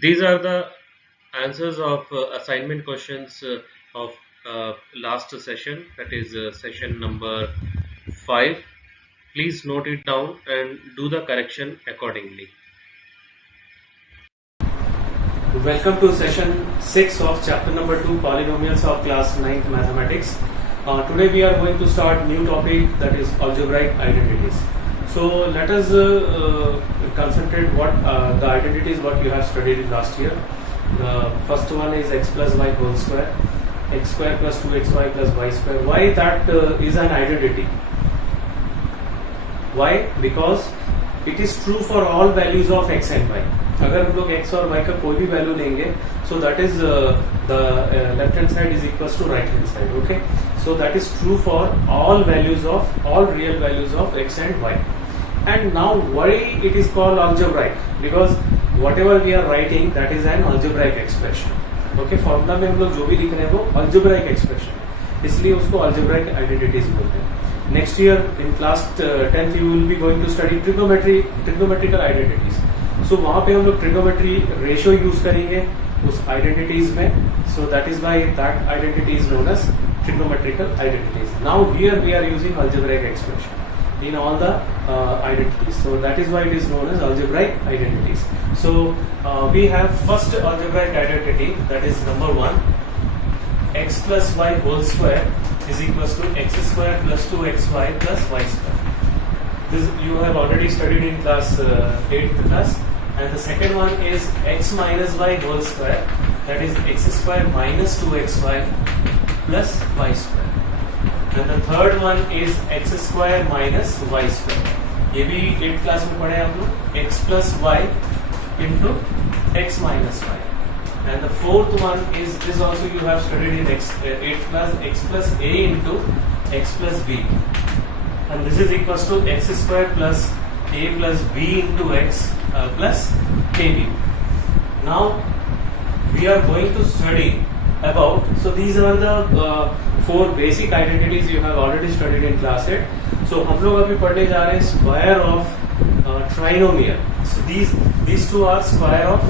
These are the answers of assignment questions of last session, that is session number 5. Please note it down and do the correction accordingly. Welcome to session 6 of chapter number 2 polynomials of class 9th mathematics. Today we are going to start new topic, that is algebraic identities. So let us concentrate what the identities what you have studied last year. The first one is x plus y whole square, x square plus 2xy plus y square. Why that is an identity? Why? Because it is true for all values of x and y. अगर हम लोग x और y का कोई भी value लेंगे, so that is the left hand side is equals to right hand side. Okay, so that is true for all values of all real values of x and y. And now why it is called algebraic? Because whatever we are writing, that is an algebraic expression. Okay, formula में हम लोग जो भी लिख रहे हैं वो algebraic expression, इसलिए उसको algebraic identities बोलते हैं. Next year in class 10th you will be going to study trigonometrical identities. So वहाँ पे हम लोग trigonometry ratio use करेंगे उस identities में. So that is why that identity is known as trigonometrical identities. Now here we are using algebraic expression in all the identities. So that is why it is known as algebraic identities. So we have first algebraic identity, that is number 1. X plus y whole square is equals to x square plus 2xy plus y square. This you have already studied in class 8th class. And the second one is x minus y whole square, that is x square minus 2xy plus y square. And the third one is x square minus y square. ये भी 8th class में पढ़े आप लोग, x plus y into x minus y. And the fourth one is this also you have studied in 8th class, x plus a into x plus b. And this is equals to x square plus a plus b into x plus ab. Now we are going to study about, so these are the 4 basic identities you have already studied in class 8. So हम लोग अभी पढ़ने जा रहे हैं square of trinomial. So these two are square of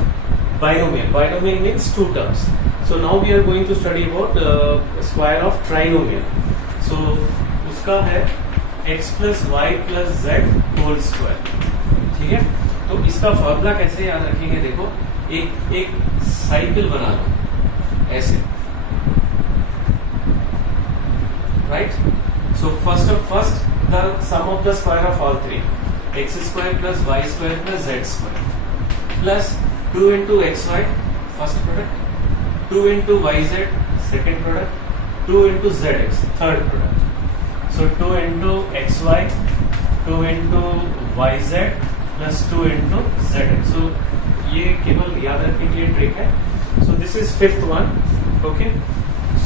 binomial. Binomial means 2 terms. So now we are going to study about square of trinomial. So उसका है x plus y plus z whole square. ठीक है, तो इसका formula कैसे याद रखेंगे? देखो, एक साइकिल बना लो ऐसे, right? So first the sum of the square of all 3, x square plus y square plus z square plus 2 into xy first product, 2 into yz second product, 2 into zx third product. So 2 into xy, 2 into yz plus 2 into zx. So ये केवल याद रखने के लिए trick है. So this is fifth one. Okay.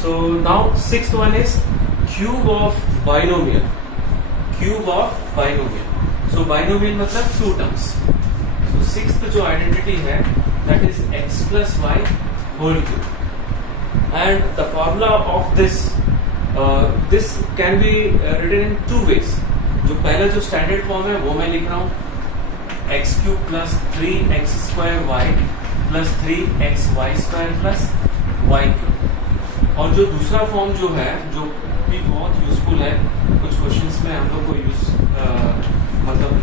So now sixth one is cube of binomial. Cube of binomial. So binomial मतलब 2 terms. So sixth जो identity है, that is x plus y whole cube. And the formula of this can be written in 2 ways. जो पहला जो standard form है वो मैं लिख रहा हूँ, x cube plus 3x square y plus 3x y square plus y cube. और जो दूसरा फॉर्म जो है, जो भी बहुत यूजफुल है, कुछ क्वेश्चंस में हम लोग को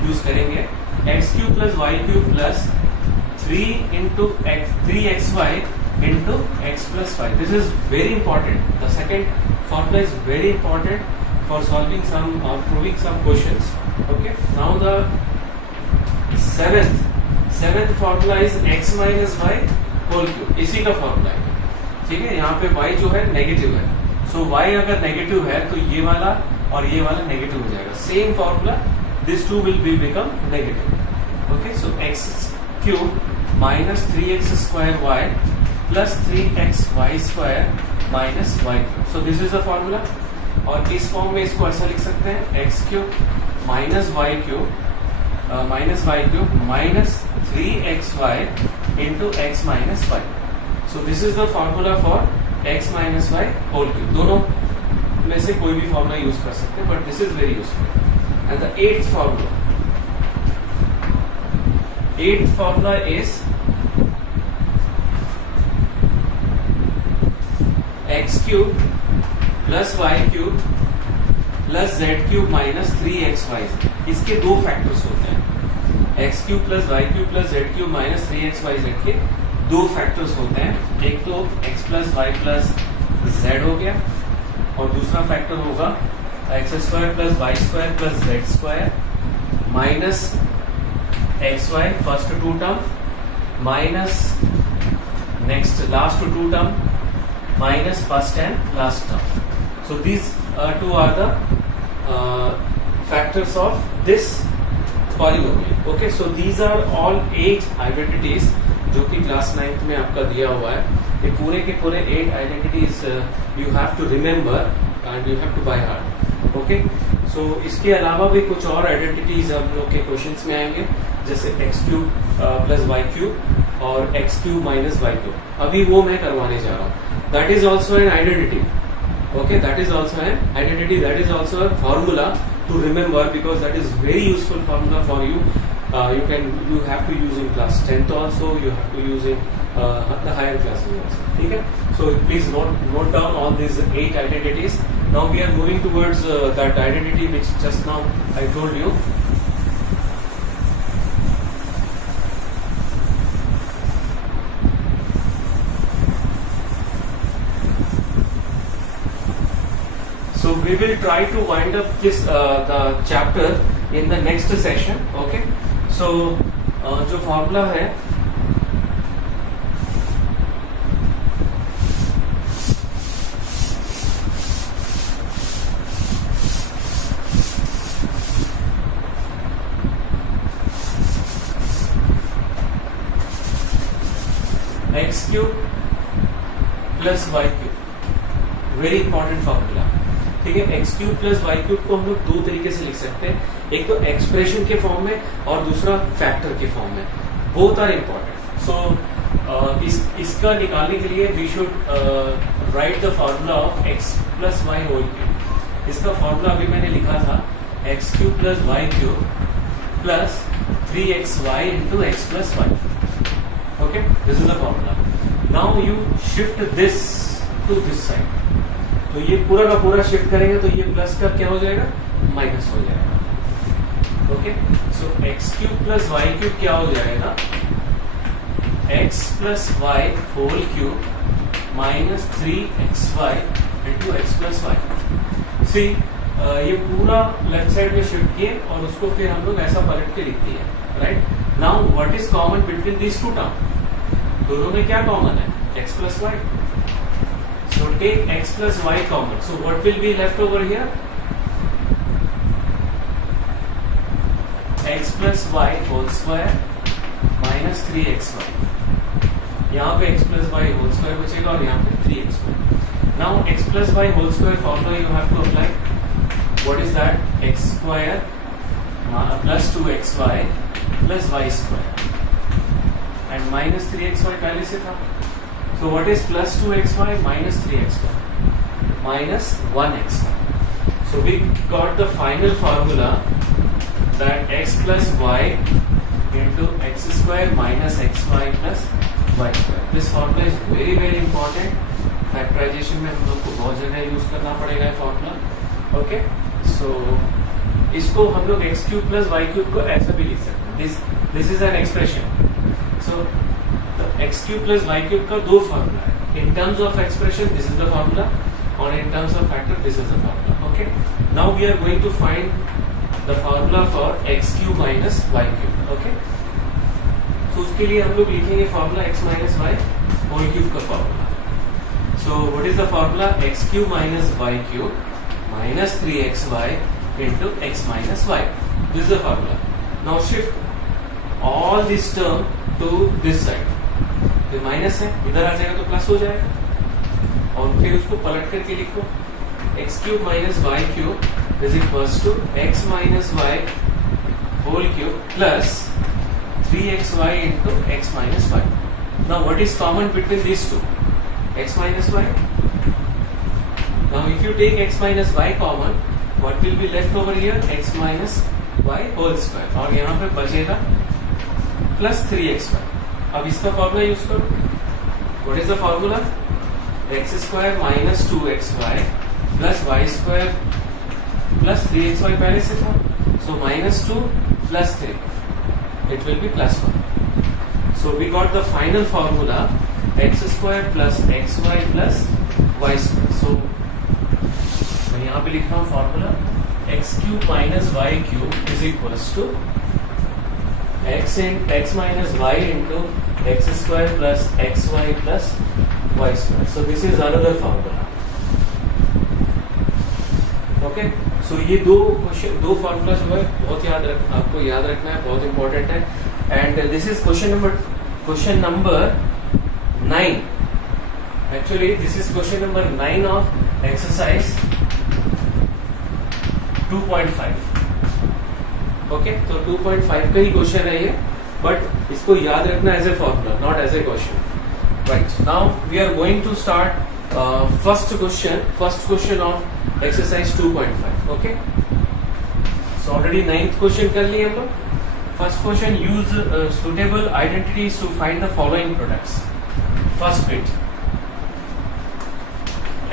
यूज करेंगे, x cube plus y cube plus 3xy into x plus y. This is very important. The second formula is very important for solving some or proving some questions. Okay. Now the seventh formula is x minus y whole cube. इसी का formula है, ठीक है. यहाँ पे y जो है negative है, so y अगर नेगेटिव है तो ये वाला और ये वाला नेगेटिव हो जाएगा. Same formula, this two will become negative. Okay. So x cube minus 3x square y plus 3xy square minus y cube. So this is the formula. और इस फॉर्म में इसको ऐसा लिख सकते हैं, x cube minus y cube minus 3xy into x minus y. So this is the formula for x minus y whole cube. दोनों में से कोई भी फॉर्मूला यूज कर सकते हैं, but this is very useful. And the eighth formula is x cube plus y cube plus z cube minus 3xy। इसके दो फैक्टर्स होते हैं, x cube plus y cube plus z cube minus 3xyz के दो factors होते हैं। एक तो x plus y plus z हो गया और दूसरा फैक्टर होगा x square plus y square plus z square minus x y first two term minus next last two term minus first and last term. So these two are the factors of this polynomial. Okay, so these are all 8 identities जो कि class 9th में आपका दिया हुआ है. ये पूरे के पूरे 8 identities you have to remember and you have to by heart. Okay, so इसके अलावा भी कुछ और identities हम लोग के क्वेश्चंस में आएंगे, जैसे x cube plus y cube और x cube minus y cube. अभी वो मैं करवाने जा रहा हूँ. That is also an identity. Okay, that is also an identity. That is also a formula to remember because that is very useful formula for you. You have to use in class 10th also. You have to use in the higher classes also. Okay. So please note down all these 8 identities. Now we are moving towards that identity which just now I told you. So we will try to wind up this the chapter in the next session. Okay. So जो formula है x cube plus y cube, very important formula. ठीक है, x cube plus y cube को हम लोग दो तरीके से लिख सकते हैं, एक तो एक्सप्रेशन के फॉर्म में और दूसरा फैक्टर के फॉर्म में. Both are important. सो इसका निकालने के लिए we should write the formula of x plus y whole cube. इसका फॉर्मूला अभी मैंने लिखा था, x cube plus y cube plus 3xy into x plus y. Okay, this is the formula. Now you shift this to this side. तो ये पूरा का पूरा शिफ्ट करेंगे तो ये प्लस का क्या हो जाएगा, माइनस हो जाएगा. Okay, so x cube plus y cube क्या हो जाएगा, x plus y whole cube minus 3xy into x plus y. See ये पूरा लेफ्ट साइड में शिफ्ट किए और उसको फिर हम लोग ऐसा पलट के लिख दिए. Right, now what is common between these two term. दोनों में क्या कॉमन है, x plus y. So take x plus y common. So what will be left over here? X plus y whole square minus 3xy. यहाँ पे x plus y whole square बचेगा और यहाँ पे 3xy. Now x plus y whole square formula you have to apply. What is that? X square plus 2xy plus y square and minus 3xy पहले से था. So what is plus 2xy minus 3xy minus 1xy. So we got the final formula that x plus y into x square minus xy plus y square. This formula is very very important. Factorization में हम लोग को बहुत जगह use करना पड़ेगा formula. Okay, सो इसको हम लोग x cube plus y cube को ऐसा भी लिख सकते हैं. This is an expression. So x cube plus y cube का दो फॉर्मूला है. In terms of expression this is the formula और in terms of factor this is the formula. Okay, now we are going to find the formula for x cube minus y cube. Okay, so उसके लिए हम लोग लिखेंगे formula x minus y whole cube का formula. So what is the formula, x cube minus y cube minus 3xy into x minus y. This is the formula. Now shift all this term to this side. तो minus है, इधर आ जाएगा तो plus हो जाएगा और फिर उसको पलट करके लिखो, x cube minus y cube is equals to x minus y whole cube plus 3xy into x minus y. Now what is common between this two, x minus y. Now if you take x minus y common, what will be left over here, x minus y whole square और यहाँ पे बचेगा plus 3xy. अब इसका formula use करो. What is the formula, x square minus 2xy plus y square plus 3xy पहले से था, so minus 2 plus 3, it will be plus 1. So we got the final formula x square plus xy plus y square. So मैं यहाँ पे लिख रहा हूँ formula x cube minus y cube is equals to x minus y into x square plus xy plus y square. So this is another formula. Okay. So ये दो formula जो है बहुत आपको याद रखना है, बहुत इंपॉर्टेंट है. And this is question number 9. Actually this is question number 9 of exercise 2.5. Okay, तो 2.5 का ही क्वेश्चन है ये, बट इसको याद रखना as a formula, not as a question. Right, now we are going to start first question of exercise 2.5. Okay, so already 9th question कर लिए हम लोग. First question, use suitable identities to find the following products. First bit,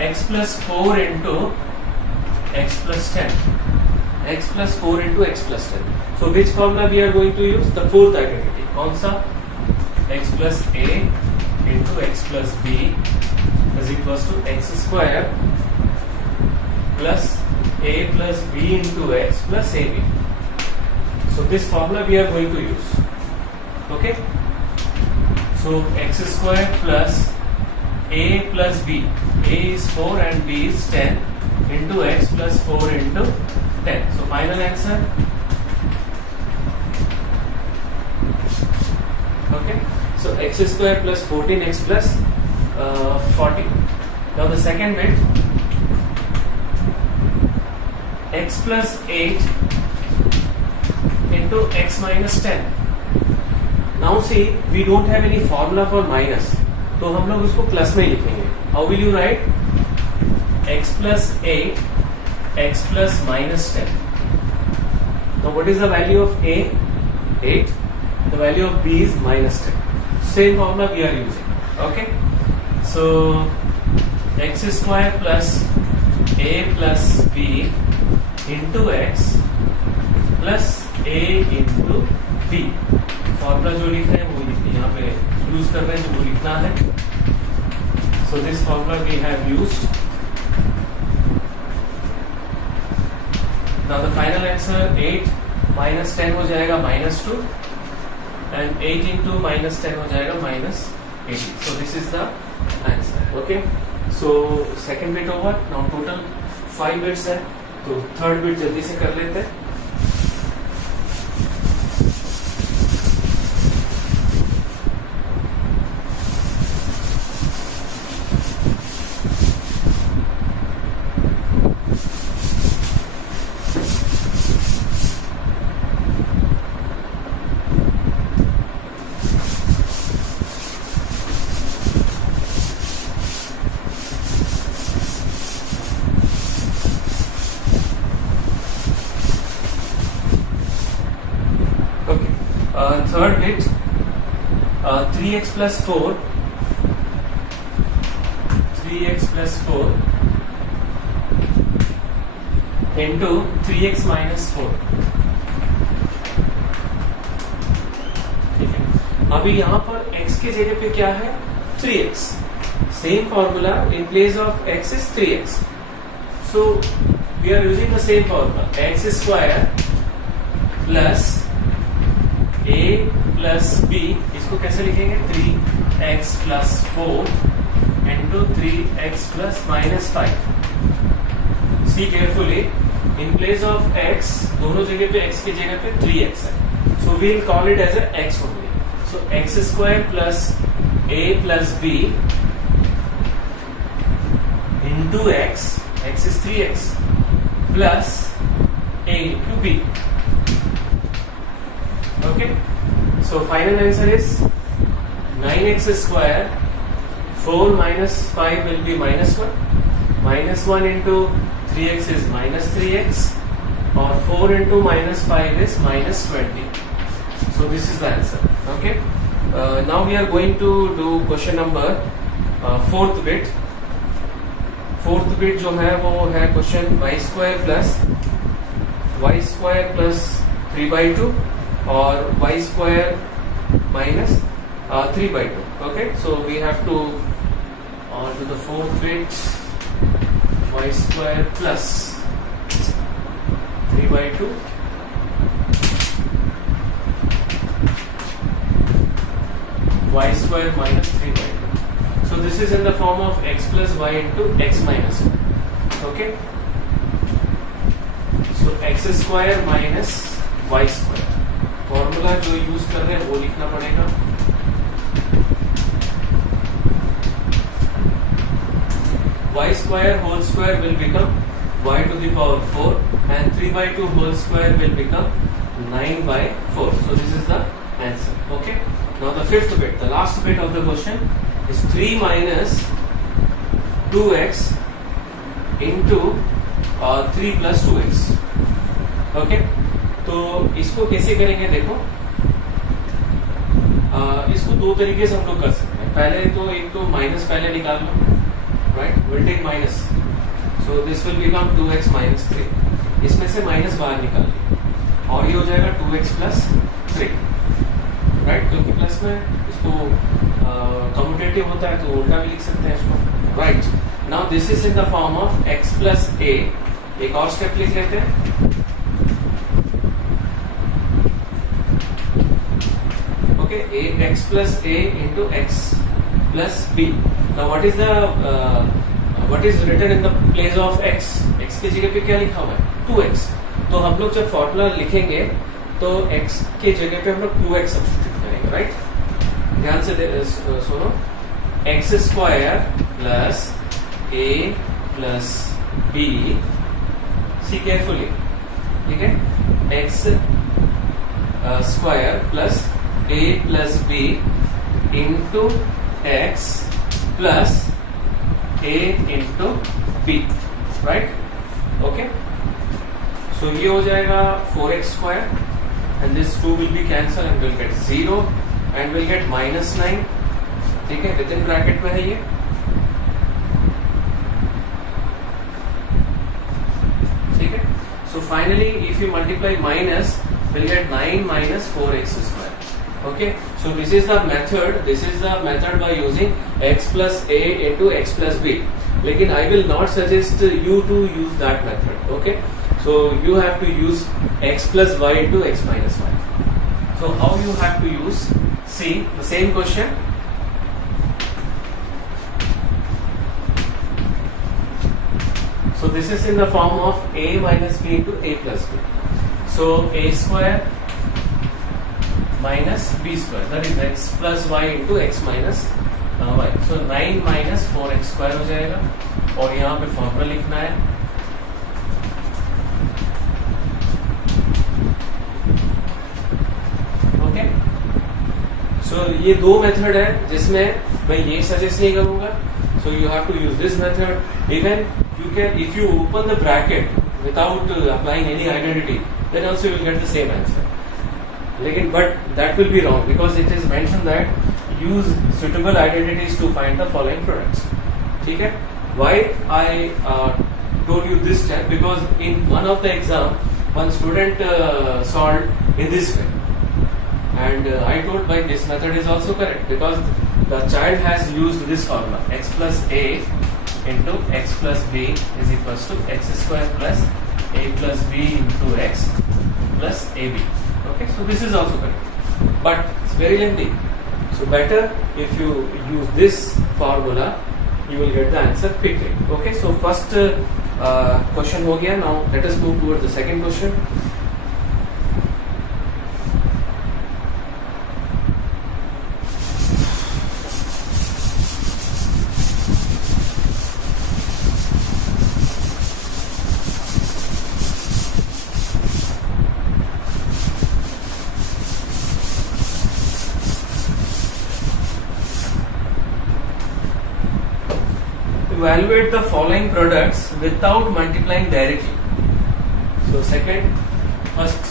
x plus 4 into x plus 10. x plus 4 into x plus 10. So which formula we are going to use? The fourth identity. कौन सा? x plus a into x plus b is equals to x square plus a plus b into x plus ab. So this formula we are going to use. Okay. So x square plus a plus b. A is 4 and b is 10 into x plus 4 into 10. So final answer. Okay. So x square plus 14x plus 40. Now the second bit, x plus 8 into x minus 10. Now see, we don't have any formula for minus, तो हम लोग उसको plus में लिखेंगे. How will you write? x plus 8, x plus minus 10. Now what is the value of a? 8. The value of b is minus 10. Same formula we are using. Okay. So x square plus a plus b into x plus a into b. Formula जो लिख रहे हैं वो लिखिए, यहाँ पे use कर रहे हैं जो वो लिखना है. So this formula we have used. Now the final answer, 8 minus 10 हो जाएगा minus 2 and 8 into minus 10 हो जाएगा minus 80. So this is the answer. Okay. So second bit over. Now total 5 bits है, तो third bit जल्दी से कर लेते हैं. Third bit, 3x plus 4 into 3x minus 4. ठीक है, अभी यहाँ पर x के जगह पे क्या है? 3x. Same formula, in place of x is 3x. So we are using the same formula, x square plus a plus b. इसको कैसे लिखेंगे? 3x plus 4 into 3x plus minus 5. See carefully, in place of x, दोनों जगह पे x की जगह पे 3x है. So we will call it as a x only. So x square plus a plus b into x is 3x plus a into b. Okay, so final answer is 9x square. 4 minus 5 will be minus 1. Minus 1 into 3x is minus 3x, or 4 into minus 5 is minus 20. So this is the answer. Okay. Now we are going to do question number 4th bit. Fourth bit जो है वो है question y square plus 3/2 और y square minus 3/2. Okay, so we have to on to the fourth bit y square plus 3/2 y square minus 3/2. So this is in the form of x plus y into x minus 1. Okay, so x square minus y square. Formula जो use कर रहे हैं वो लिखना पड़ेगा. Y square whole square will become y to the power 4 and 3/2 whole square will become 9/4. So this is the answer. Okay. Now the fifth bit, the last bit of the question is 3 minus 2x into 3 plus 2x. Okay. तो इसको कैसे करेंगे देखो. इसको दो तरीके से हम लोग कर सकते हैं. पहले तो एक तो माइनस पहले निकाल लो. Right, we'll take minus. So this will become 2x minus 3. इसमें से माइनस बाहर निकाल लिया और ये हो जाएगा 2x plus 3. Right, क्योंकि प्लस में इसको कम्यूटेटिव होता है तो उल्टा भी लिख सकते हैं इसको. Right, now this is in the form of x plus a. एक और स्टेप लिख लेते हैं. Okay, x plus a into x plus b. Now what is written in the place of x? x की जगह पे क्या लिखा हुआ है? 2x. तो हम लोग जब फॉर्मूला लिखेंगे तो x के जगह पे हम लोग 2x सब्स्टिट्यूट करेंगे. राइट, ध्यान से सुनो. x square plus a plus b. See carefully. ठीक है, x square plus a plus b into x plus a into b. Right? Okay. So ये हो जाएगा 4x square and this 2 will be cancelled and we'll get 0 and we'll get minus 9. ठीक है, within bracket में है ये. ठीक है. So finally if you multiply minus we'll get 9 minus 4x square. Okay, so this is the method by using x plus a into x plus b. लेकिन I will not suggest you to use that method. Okay, so you have to use x plus y into x minus y. So how you have to use? See the same question. So this is in the form of a minus b into a plus b. So a square minus b square, that is x plus y into x minus y. So 9 minus 4x square हो जाएगा और यहाँ पे formula लिखना है. Okay, सो ये दो method है जिसमें मैं ये सजेस्ट नहीं करूंगा. So you have to use this method. Even you can, if you open the bracket without applying any identity, then also you will get the same answer. लेकिन but that will be wrong because it is mentioned that use suitable identities to find the following products. ठीक है. Why I told you this step? Because in one of the exam one student solved in this way and I told by this method is also correct because the child has used this formula x plus a into x plus b is equals to x square plus a plus b into x plus ab. Okay, so this is also correct, but it's very lengthy. So better if you use this formula, you will get the answer quickly. Okay, so first question हो गया. Now let us move towards the second question. Evaluate the following products without multiplying directly. So second, first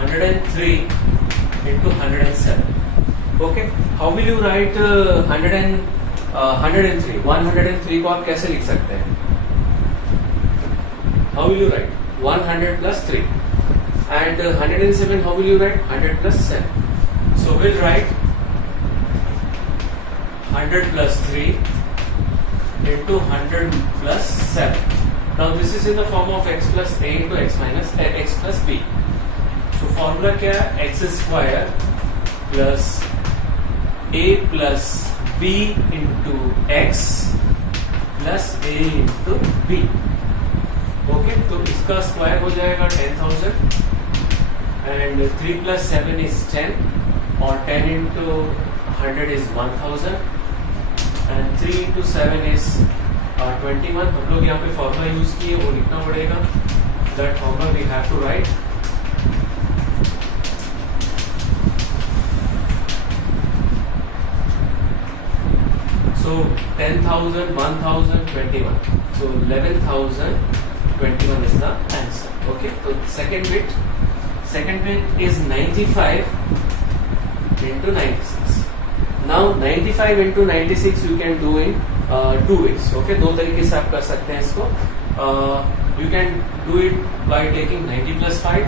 103 into 107. Okay, how will you write 103 को आप कैसे लिख सकते हैं? How will you right? 100 plus 3. And 107, how will you write? 100 plus 7. So we'll write 100 plus 3 into 100 plus 7. Now this is in the form of x plus a into x minus x plus b. So formula क्या है? x square plus a plus b into x plus a into b. Okay, तो इसका square हो जाएगा 10,000 and 3 plus 7 is 10 और 10 into 100 is 1000 and 3 into 7 is 21. हम लोग यहाँ पे फॉर्मूला यूज किए, वो लिखना पड़ेगा. That formula we have to write. So 10,000, 1,000, 21. So 11,021 is the answer. Okay. So second bit is 95 into 96. Now 95 into 96 you can do in two ways. Okay. दो तरीके से आप कर सकते हैं इसको. You can do it by taking 90 plus 5.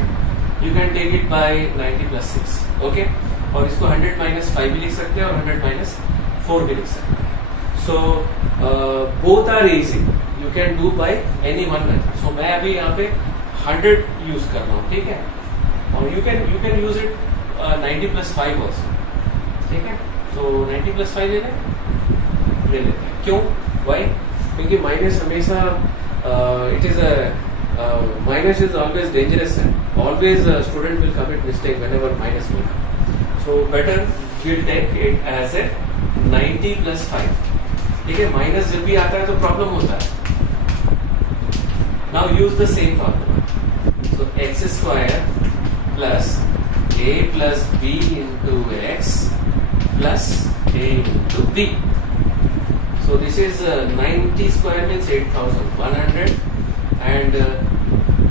You can take it by 90 plus 6. Okay. और इसको 100 minus 5 भी लिख सकते हैं और 100 minus 4 भी लिख सकते हैं. So both are easy. You can do by any one method. So मैं अभी यहाँ पे 100 यूज कर रहा हूँ, ठीक है. और you can use it 90 plus 5 also. ठीक है. So 90 plus 5 ले लेते हैं. क्यों? Why? क्योंकि माइनस हमेशा it is a minus is always dangerous. Always a student will commit mistake whenever minus will come. So better we'll take it as a 90 plus 5. ठीक है. माइनस जब भी आता है तो प्रॉब्लम होता है. Now use the same formula. So x square plus a plus b into x plus a into b. So this is 90 square means 8,100 and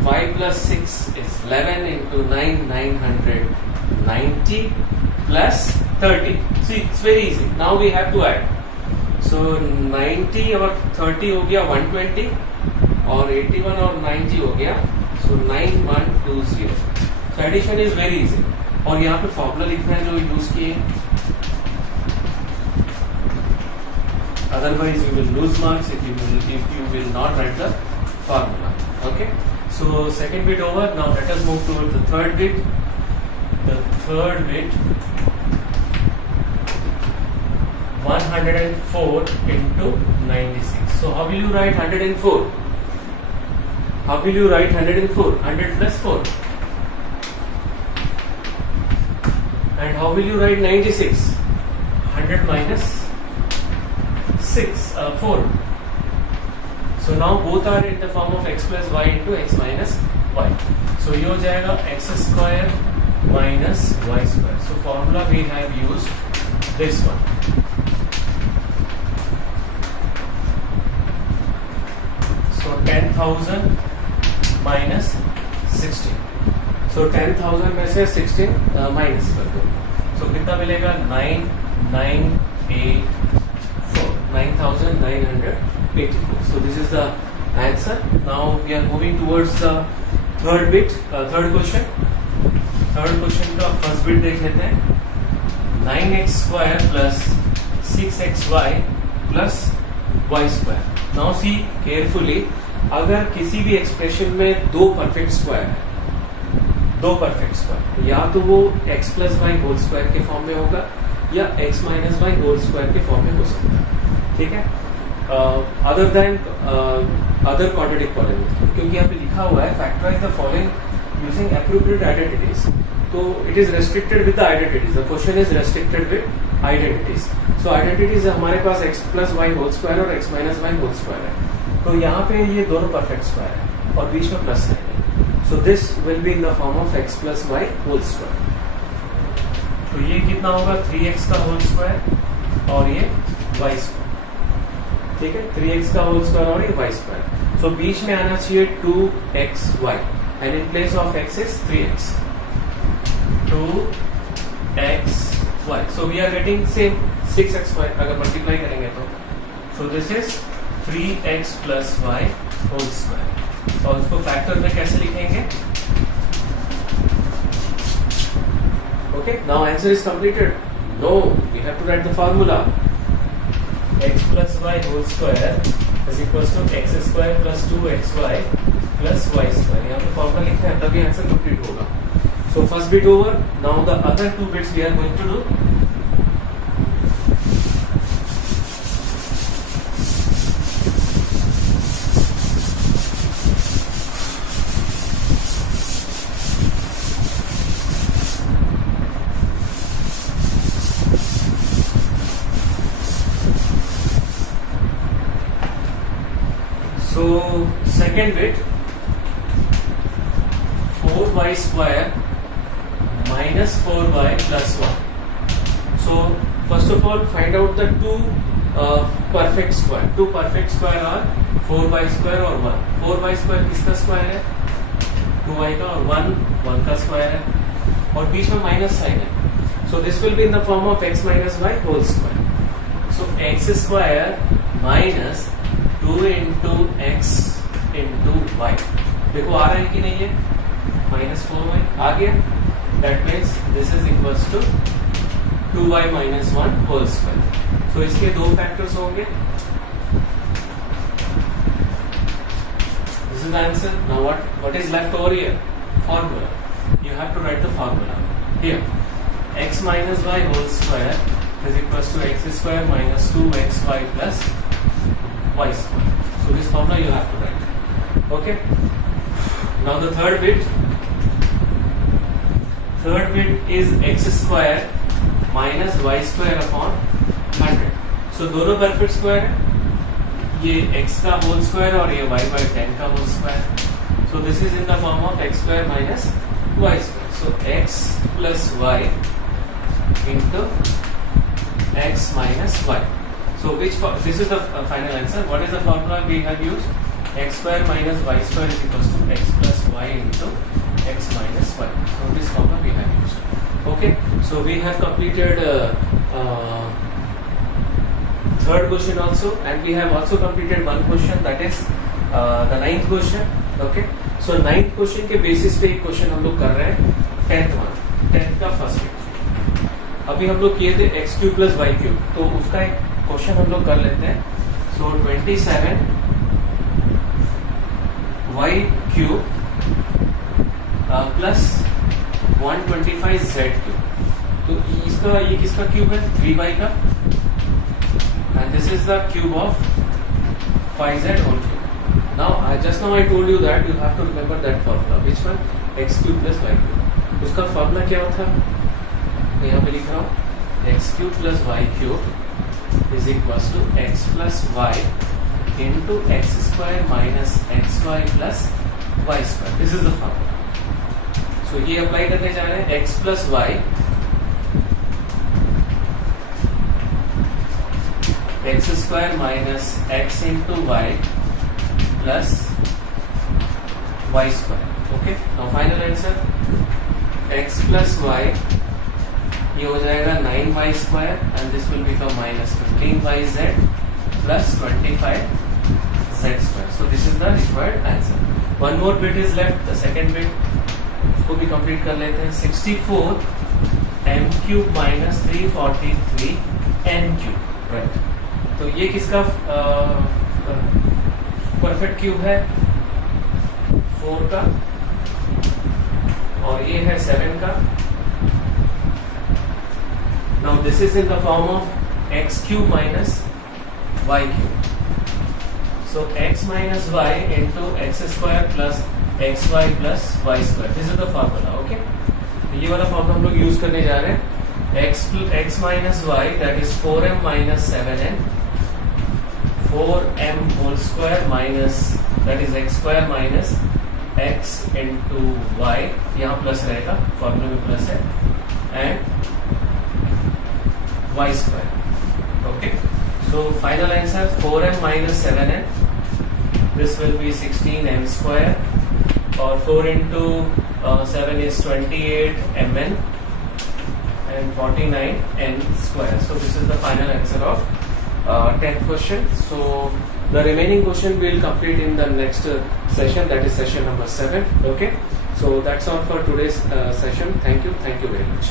5 plus 6 is 11 into 9, 990 plus 30. See, it's very easy. Now we have to add. So 90 और 30 हो गया 120 और 81 और 90 हो गया so 9120. So addition is very easy. और यहाँ पे फॉर्मूला लिखना है जो यूज किए. Otherwise you will lose marks if you will not write the formula. Okay. So second bit over. Now let us move to the third bit. The third bit. 104 into 96. So how will you write 104? How will you write 104? 100 plus 4. And how will you write 96? 100 minus 4. So now both are in the form of x plus y into x minus y. So ये हो जाएगा x square minus y square. So formula we have used this one. So 10,000 minus 16. So 10,000 में से 16 minus कर दो. So कितना मिलेगा? 9,984. So this is the answer. Now we are moving towards the third bit, third question. Third question का first bit देख लेते हैं. 9x square plus 6xy plus y square. Now see carefully. अगर किसी भी एक्सप्रेशन में दो परफेक्ट स्क्वायर या तो वो x plus y whole square के फॉर्म में होगा या x minus y whole square के फॉर्म में हो सकता है. ठीक है. Other than other quadratic polynomial, क्योंकि यहाँ पे लिखा हुआ है factorise the following using appropriate identities. तो it is restricted with the identities. The question is restricted with identities. So identities हमारे पास x plus y whole square और x minus y whole square है. तो यहाँ पे ये दोनों परफेक्ट स्क्वायर है और बीच में प्लस है. So this will be in the form of x plus y whole square. तो ये कितना होगा? 3x का होल स्क्वायर और ये y स्क्वायर. ठीक है. 3x का होल स्क्वायर और ये y स्क्वायर. सो बीच में आना चाहिए 2xy and in place of x is 3x. 2xy. So we are getting same 6xy. अगर मल्टीप्लाई करेंगे तो so this is 3x plus y whole square. और उसको फैक्टर में कैसे लिखेंगे? Okay, now answer is completed. No, we have to write the formula. x plus y whole square is equal to x square plus 2xy plus y square. यहाँ पे formula लिखना है, तभी आंसर कंप्लीट होगा। So first bit over, now the other 2 bits we are going to do. So second bit, 4y square minus 4y plus 1. So first of all, find out the two perfect square. Two perfect square are 4y square और 1. 4y square किसका square है? 2y का, और 1 का square है, और बीच में minus sign है। So this will be in the form of x minus y whole square. So x square minus 2 into x into y। देखो आ रहा है कि नहीं है? -4y आ गया। That means this is equals to 2y minus 1 whole square. So इसके दो फैक्टर्स होंगे। This is answer. Now what is left over here? Formula. You have to write the formula here. x minus y whole square is equals to x square minus 2xy plus y square. So this formula you have to write. Okay. Now the third bit. Third bit is x square minus y square upon 100. So दोनों perfect square है। ये x का whole square और ये y by 10 का whole square. So this is in the form of x square minus y square. So x plus y into x minus y. So this is the final answer. What is the formula we have used? X square minus y square is equals to x plus y into x minus y. So this formula we have used. Okay. So we have completed third question also, and we have also completed one question, that is the 9th question. Okay. So 9th question के basis पे एक question हम लोग कर रहे हैं 10th का first bit. अभी हम लोग किए थे x cube plus y cube, तो उसका एक क्वेश्चन हम लोग कर लेते हैं। So 27 y cube plus 125 z cube. तो इसका ये किसका क्यूब है? 3y का, and this is the cube of 5z whole cube. Now just now I told you that you have to remember that formula. Which one? X cube plus y cube. उसका formula क्या होता है? मैं यहाँ पे लिख रहा हूँ x cube plus y cube is equals to x plus y into x square minus xy plus y square. This is the formula. So ये अप्लाई करने जा रहे हैं। x plus y x square minus x into y plus y square. Okay. Now final answer x plus y ये हो जाएगा 9y square and this will become minus 15yz plus 25z square. So this is the required answer. One more bit is left, the second bit, उसको भी complete कर लेते हैं। 64 m cube minus 343 n cube. Right. तो ये किसका perfect cube है? 4 का, और ये है 7 का। Now this is in the form of x cube minus y cube. So x minus y into x square plus xy plus y square. This is the formula. Okay. ये वाला formula हम लोग यूज करने जा रहे हैं। x minus y, that is 4m minus 7n, 4m whole square minus, that is x square minus x into y, यहाँ plus रहेगा, फॉर्मूला में प्लस है, and y square. Okay. So final answer 4m minus 7n. This will be 16m square, or 4 into 7 is 28 mn and 49 n square. So this is the final answer of 10th question. So the remaining question we'll complete in the next session, that is session number 7. Okay, so that's all for today's session. Thank you very much.